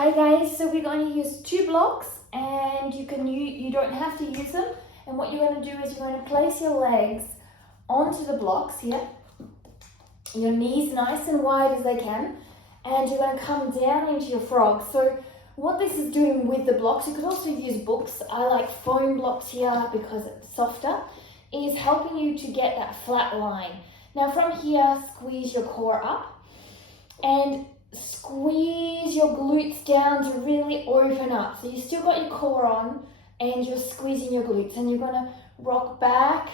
Hi guys, so we're going to use 2 blocks and you don't have to use them. And what you're going to do is you're going to place your legs onto the blocks here, your knees nice and wide as they can, and you're going to come down into your frog. So what this is doing with the blocks, you could also use books. I like foam blocks here because it's softer, is helping you to get that flat line. Now from here, squeeze your core up and squeeze your glutes down to really open up. So you still got your core on and you're squeezing your glutes, and you're going to rock back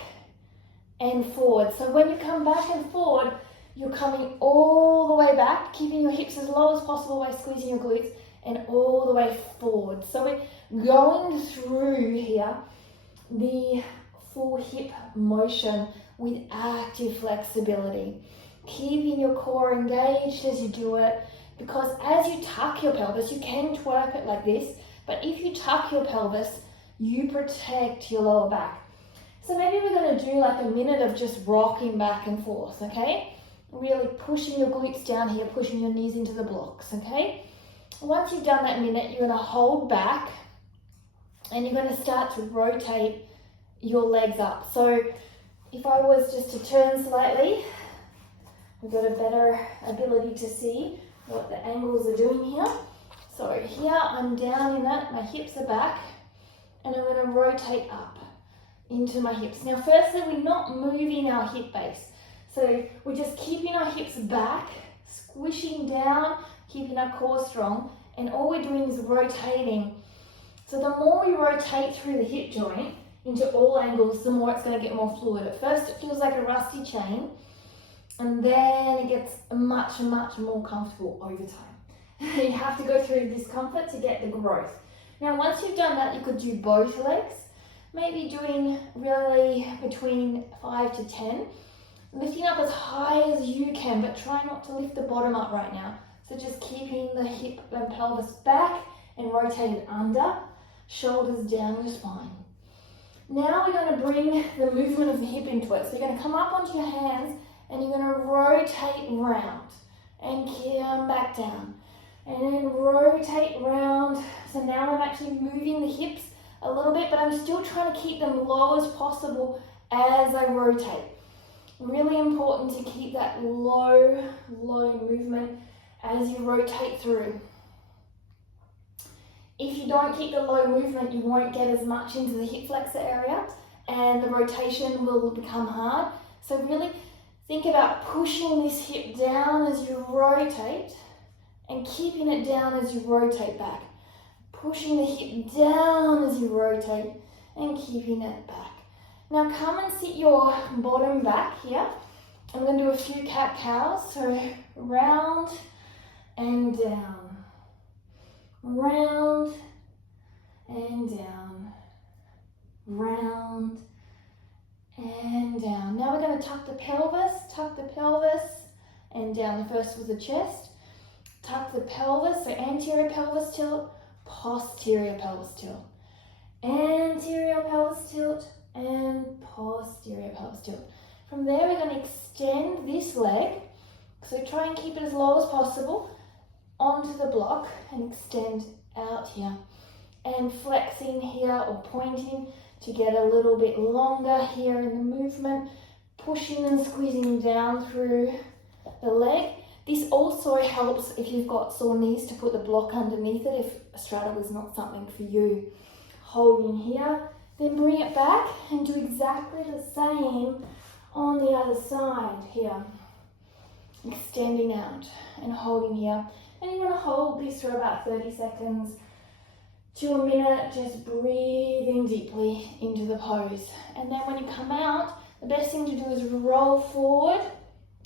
and forward. So when you come back and forward, you're coming all the way back, keeping your hips as low as possible by squeezing your glutes, and all the way forward. So we're going through here the full hip motion with active flexibility, keeping your core engaged as you do it, because as you tuck your pelvis, you can twerk it like this, but if you tuck your pelvis, you protect your lower back. So maybe we're going to do like a minute of just rocking back and forth, okay? Really pushing your glutes down here, pushing your knees into the blocks, okay? Once you've done that minute, you're going to hold back and you're going to start to rotate your legs up. So if I was just to turn slightly, we've got a better ability to see what the angles are doing here. So here I'm down in that, my hips are back, and I'm going to rotate up into my hips. Now firstly, we're not moving our hip base. So we're just keeping our hips back, squishing down, keeping our core strong, and all we're doing is rotating. So the more we rotate through the hip joint into all angles, the more it's going to get more fluid. At first it feels like a rusty chain, and then it gets much, much more comfortable over time. You have to go through discomfort to get the growth. Now once you've done that, you could do both legs, maybe doing really between 5 to 10, lifting up as high as you can, but try not to lift the bottom up right now. So just keeping the hip and pelvis back and rotated under, shoulders down your spine. Now we're going to bring the movement of the hip into it. So you're going to come up onto your hands and you're going to rotate round and come back down. And then rotate round. So now I'm actually moving the hips a little bit, but I'm still trying to keep them low as possible as I rotate. Really important to keep that low movement as you rotate through. If you don't keep the low movement, you won't get as much into the hip flexor area and the rotation will become hard. So really think about pushing this hip down as you rotate and keeping it down as you rotate back. Pushing the hip down as you rotate and keeping it back. Now come and sit your bottom back here. I'm going to do a few cat-cows. So round and down. Round and down. Round and down. Now we're going to tuck the pelvis and down. The first was the chest. Tuck the pelvis, so anterior pelvis tilt, posterior pelvis tilt. Anterior pelvis tilt and posterior pelvis tilt. From there we're going to extend this leg, so try and keep it as low as possible onto the block and extend out here. And flexing here or pointing to get a little bit longer here in the movement, pushing and squeezing down through the leg. This also helps if you've got sore knees to put the block underneath it if a straddle is not something for you. Holding here, then bring it back and do exactly the same on the other side here. Extending out and holding here. And you want to hold this for about 30 seconds to a minute, just breathing deeply into the pose. And then when you come out, the best thing to do is roll forward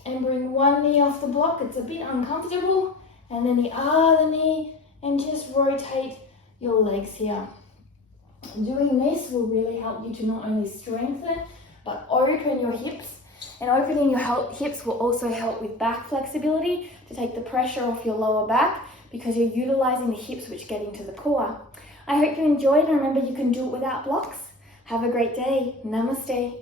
and bring one knee off the block. It's a bit uncomfortable. And then the other knee, and just rotate your legs here. Doing this will really help you to not only strengthen, but open your hips. And opening your hips will also help with back flexibility to take the pressure off your lower back because you're utilizing the hips which get into the core. I hope you enjoyed, and remember you can do it without blocks. Have a great day. Namaste.